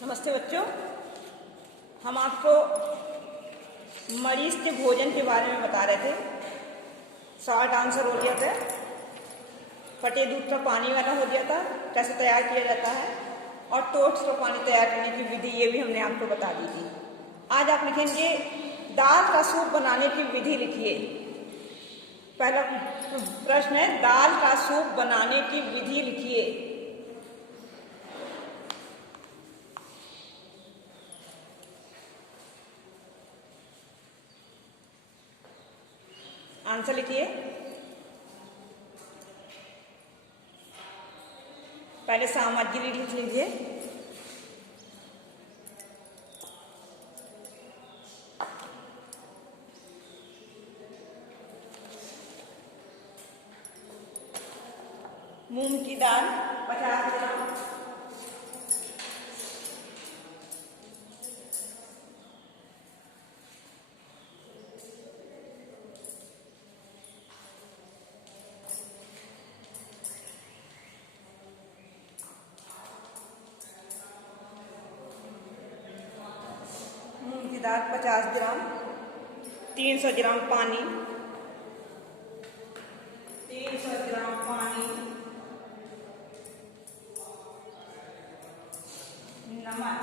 नमस्ते बच्चों। हम आपको मरीज के भोजन के बारे में बता रहे थे। शॉर्ट आंसर हो गया था, फटे दूध का पानी वाला हो गया था, कैसे तैयार किया जाता है, और टोस्ट का पानी तैयार करने की विधि ये भी हमने आपको बता दी थी। आज आप लिखेंगे दाल का सूप बनाने की विधि लिखिए। पहला प्रश्न है, दाल का सूप बनाने की विधि लिखिए। आंसर लिखिए। पहले सामग्री लिख लीजिए। मूंग की दाल 50 ग्राम, मूंग की दाल 50 ग्राम, 300 ग्राम पानी, 300 ग्राम पानी, नमक।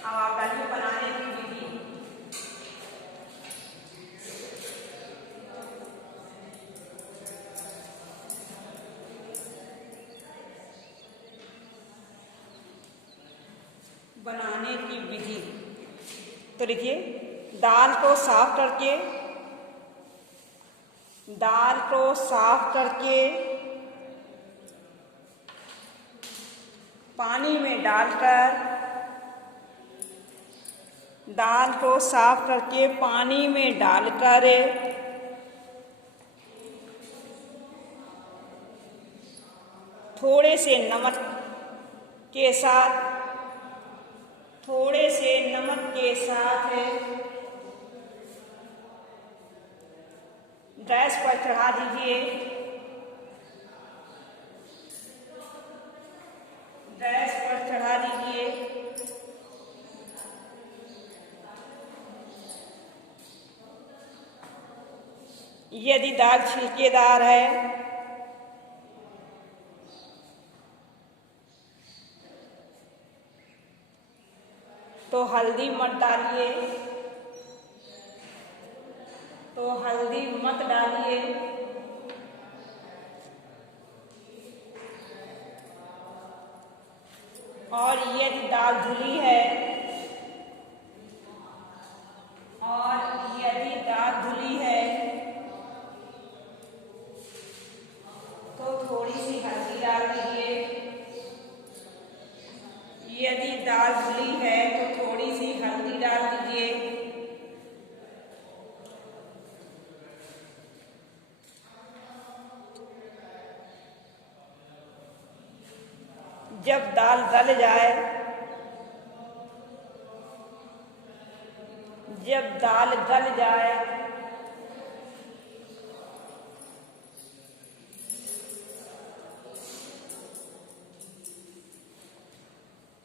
अब आप डालिए बनाने की विधि। बनाने की विधि तो लिखिए, दाल को साफ करके पानी में डालकर, दाल को साफ करके पानी में डालकर थोड़े से नमक के साथ गैस पर चढ़ा दीजिए। गैस पर चढ़ा दीजिए। यदि दाल छिलकेदार है तो हल्दी मत डालिए, और यदि दाल धुली है तो थोड़ी सी हल्दी डाल दीजिए। यदि दाल धुली है तो थोड़ी सी हल्दी डाल दीजिए। जब दाल गल जाए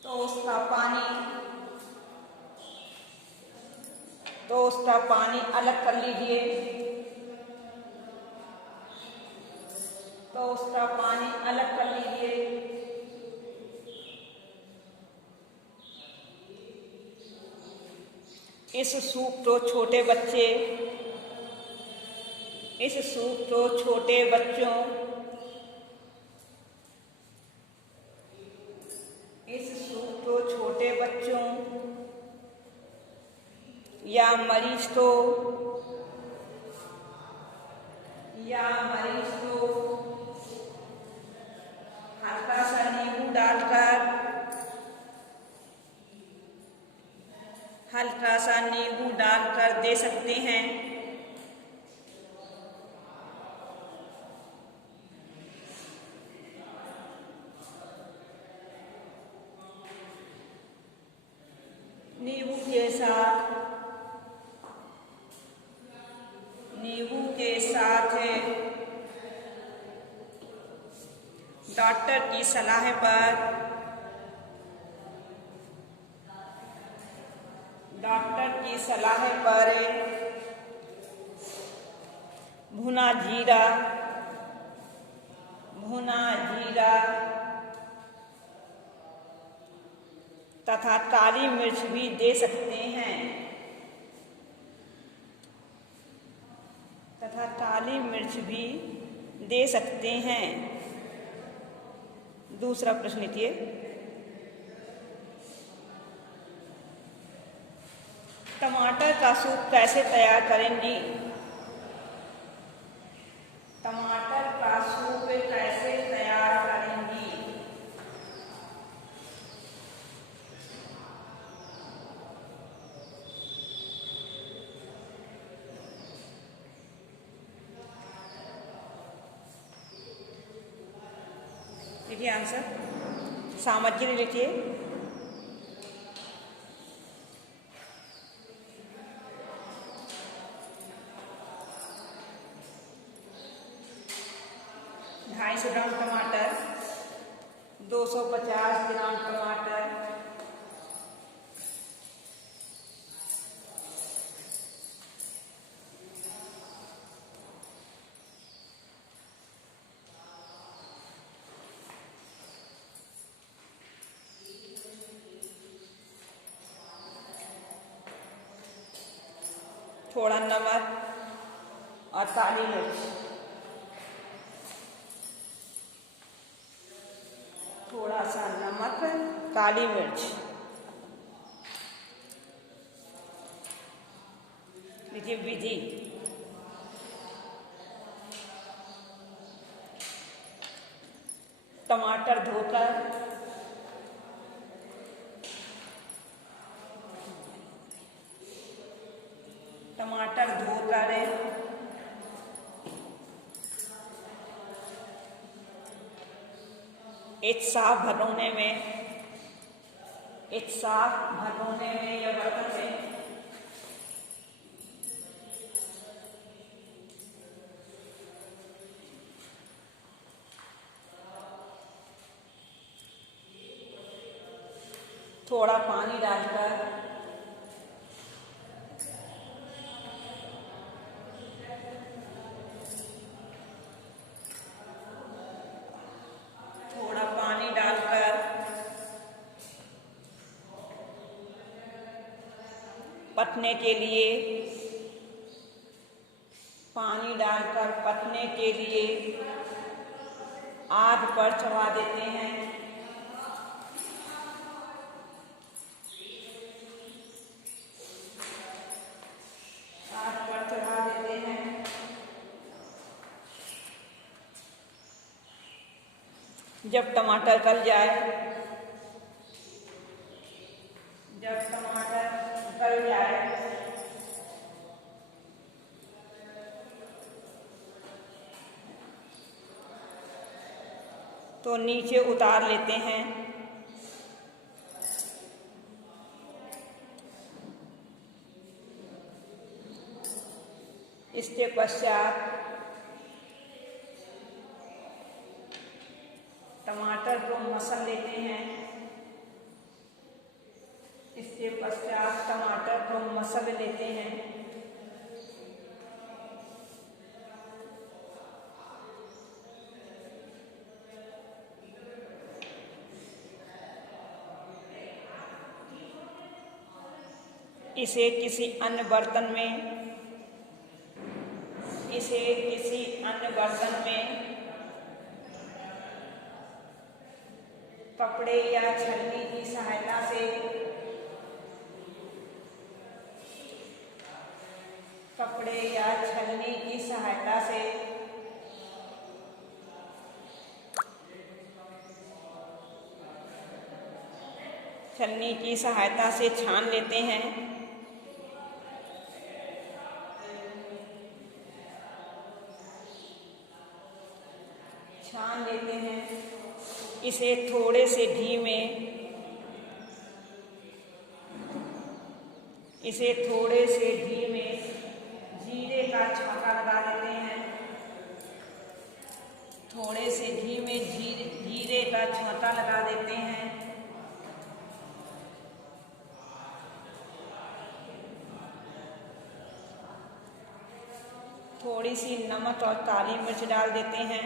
तो उसका पानी अलग कर लीजिए। इस सूप को छोटे बच्चों या मरीज को हल्का सा नींबू डालकर दे सकते हैं। नींबू के साथ डॉक्टर की सलाह पर भुना जीरा तथा काली मिर्च भी दे सकते हैं। दूसरा प्रश्न लिखिए। टमाटर का सूप कैसे तैयार करेंगी? टमाटर का सूप कैसे तैयार करेंगी? लिखिए आंसर। सामग्री लिखिए। ढाई सौ ग्राम टमाटर, 250 ग्राम टमाटर, थोड़ा नमक और काली मिर्च, थोड़ा सा नमक, काली मिर्च। देखिए विधि। टमाटर धोकर एक साफ भगोने में या बर्तन में थोड़ा पानी डालकर पकने के लिए आग पर चढ़ा देते हैं। जब टमाटर गल जाए तो नीचे उतार लेते हैं। इसके पश्चात टमाटर को मसल लेते हैं। मसल लेते हैं। इसे किसी अन्य बर्तन में कपड़े या छलनी की सहायता से छान लेते हैं। इसे थोड़े से घी में जीरे का छौंका लगा देते हैं। थोड़े से घी में जीरे का छौंका लगा देते हैं। थोड़ी सी नमक और काली मिर्च डाल देते हैं।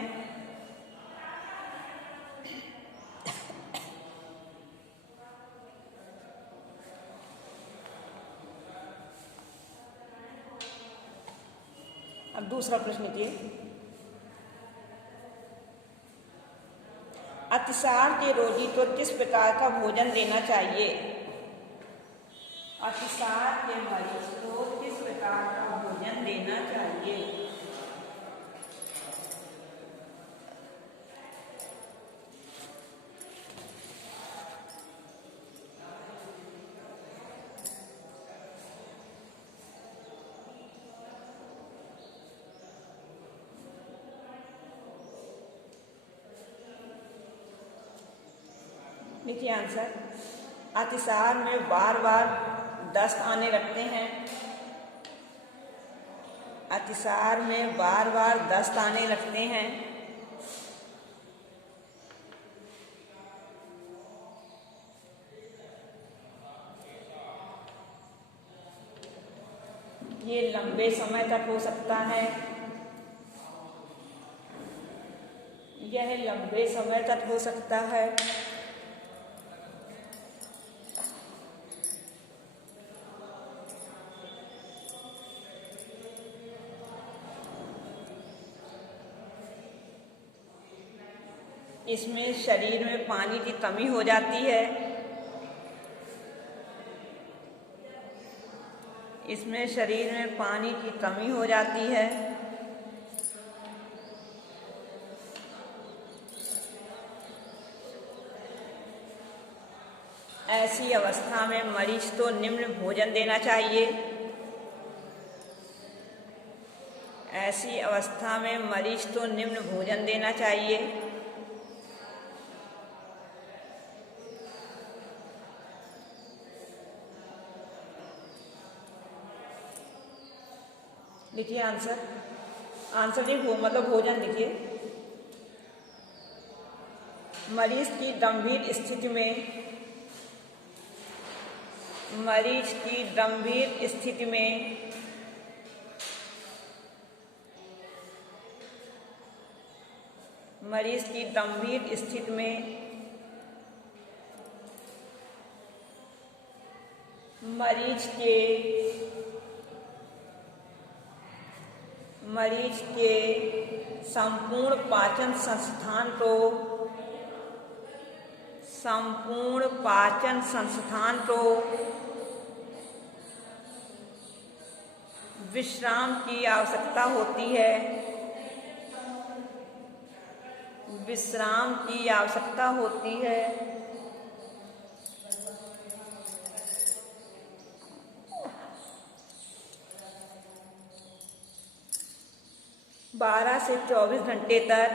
अब दूसरा प्रश्न लीजिए। अतिसार के रोगी को किस प्रकार का भोजन देना चाहिए? अतिसार के मरीज को किस प्रकार का भोजन देना चाहिए? देखिए आंसर। अतिसार में बार बार दस्त आने लगते हैं। अतिसार में बार बार दस्त आने लगते हैं। ये लंबे समय तक हो सकता है। यह लंबे समय तक हो सकता है। इसमें शरीर में पानी की कमी हो जाती है। इसमें शरीर में पानी की कमी हो जाती है। ऐसी अवस्था में मरीज को निम्न भोजन देना चाहिए। ऐसी अवस्था में मरीज को निम्न भोजन देना चाहिए। लिखिए आंसर। आंसर लिखो मतलब भोजन लिखिए। मरीज की गंभीर स्थिति में मरीज की गंभीर स्थिति में मरीज की गंभीर स्थिति में मरीज के संपूर्ण पाचन संस्थान को विश्राम की आवश्यकता होती है। विश्राम की आवश्यकता होती है। 12 से 24 घंटे तक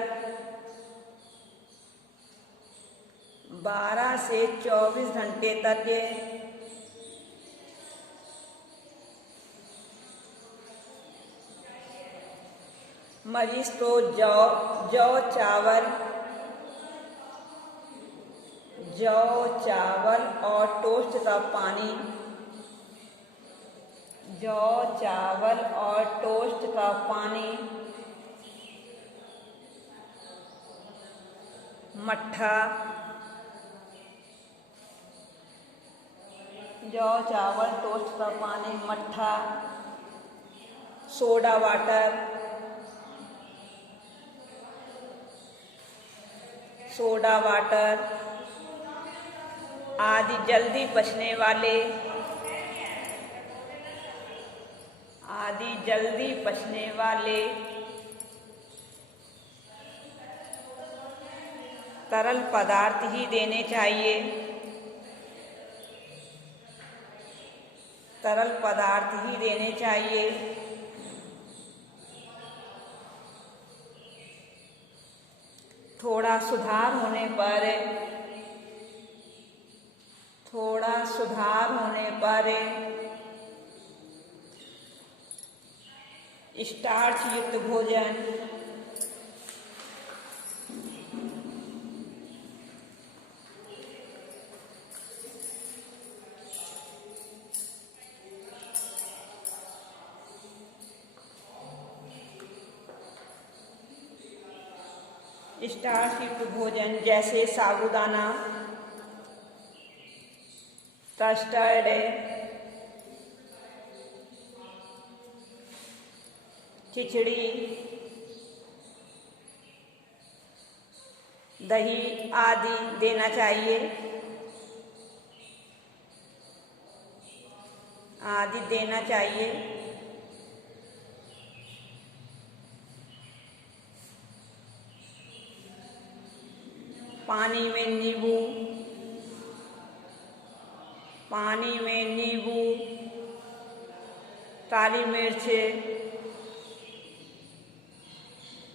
12 से 24 घंटे तक मरीज को जौ चावल और टोस्ट का पानी मट्ठा जौ चावल टोस्ट का पानी मट्ठा सोडा वाटर आदि जल्दी पचने वाले तरल पदार्थ ही देने चाहिए। थोड़ा सुधार होने पर स्टार्च युक्त भोजन स्टार्च युक्त भोजन जैसे साबूदाना, कस्टर्ड, खिचड़ी, दही आदि देना चाहिए, पानी में नींबू, काली मिर्च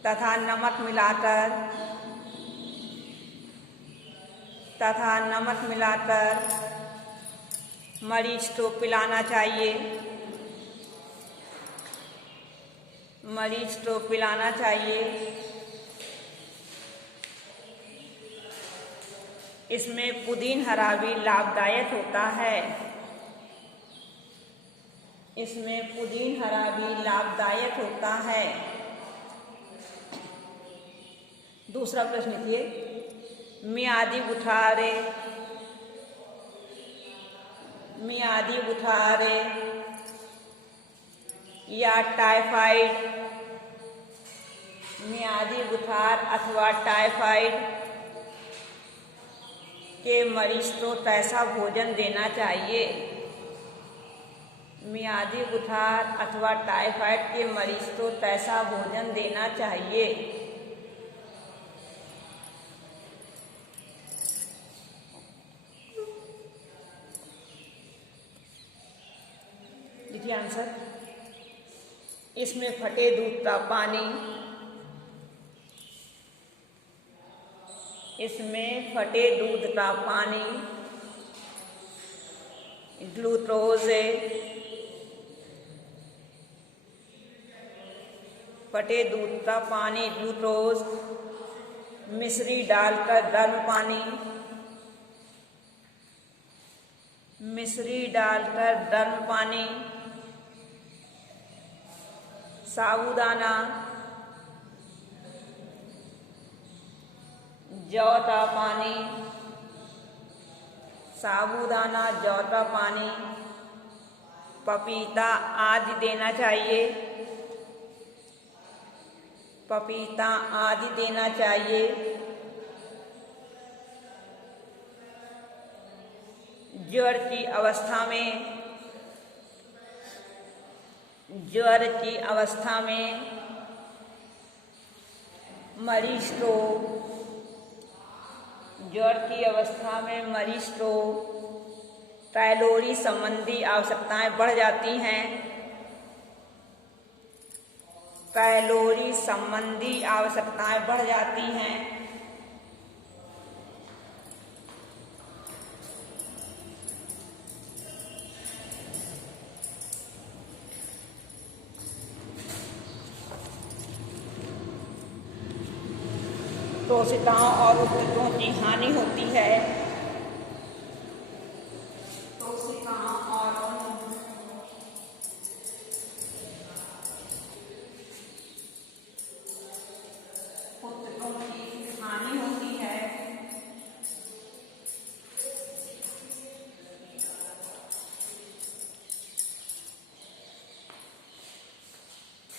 तथा नमक मिलाकर मरीज को पिलाना चाहिए। इसमें पुदीन हरा भी लाभदायक होता है। दूसरा प्रश्न लिखिए, मियादी बुखार या टाइफाइड, मियादी बुखार अथवा टाइफाइड के मरीज को कैसा भोजन देना चाहिए? मियादी बुखार अथवा टाइफाइड के मरीज को कैसा भोजन देना चाहिए? लिखिए आंसर। इसमें फटे दूध का पानी, ग्लूकोज, मिश्री डालकर गर्म पानी, साबूदाना, जौ का पानी, पपीता आदि देना चाहिए। ज्वर की अवस्था में मरीज को कैलोरी संबंधी आवश्यकताएं बढ़ जाती हैं। कोशिकाओं और ऊतकों की हानि होती है।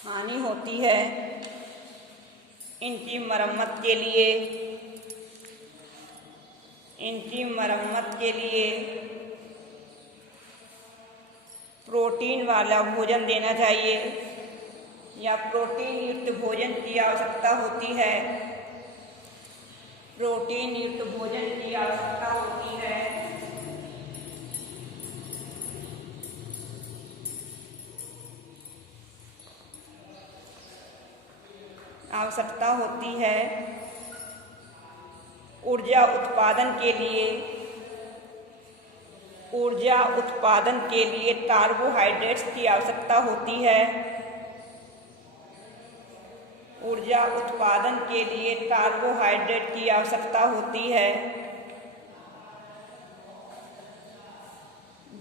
हानि होती है। इनकी मरम्मत के लिए प्रोटीन वाला भोजन देना चाहिए या प्रोटीन युक्त भोजन की आवश्यकता होती है। ऊर्जा उत्पादन के लिए कार्बोहाइड्रेट्स की आवश्यकता होती है।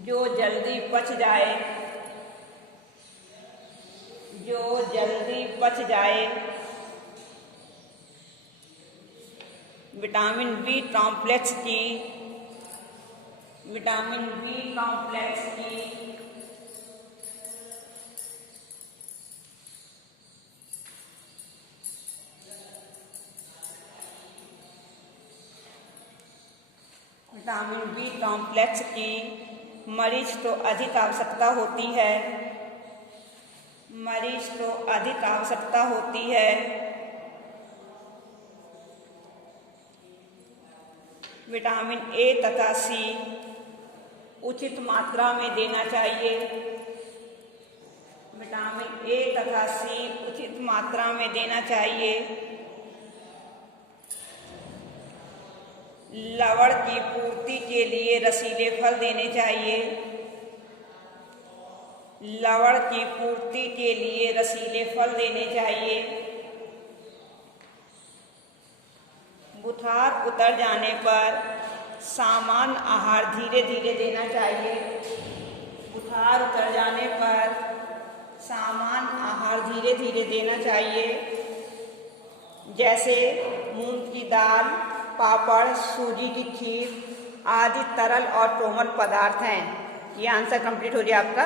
जो जल्दी पच जाए विटामिन बी कॉम्प्लेक्स की विटामिन बी कॉम्प्लेक्स की विटामिन बी कॉम्प्लेक्स की मरीज को अधिक आवश्यकता होती है। मरीज को अधिक आवश्यकता होती है। विटामिन ए तथा सी उचित मात्रा में देना चाहिए। विटामिन ए तथा सी उचित मात्रा में देना चाहिए। लवण की पूर्ति के लिए रसीले फल देने चाहिए। लवण की पूर्ति के लिए रसीले फल देने चाहिए। बुखार उतर जाने पर सामान्य आहार धीरे धीरे देना चाहिए। बुखार उतर जाने पर सामान्य आहार धीरे धीरे देना चाहिए, जैसे मूंग की दाल, पापड़, सूजी की खीर आदि तरल और कोमल पदार्थ हैं। ये आंसर कंप्लीट हो गया आपका।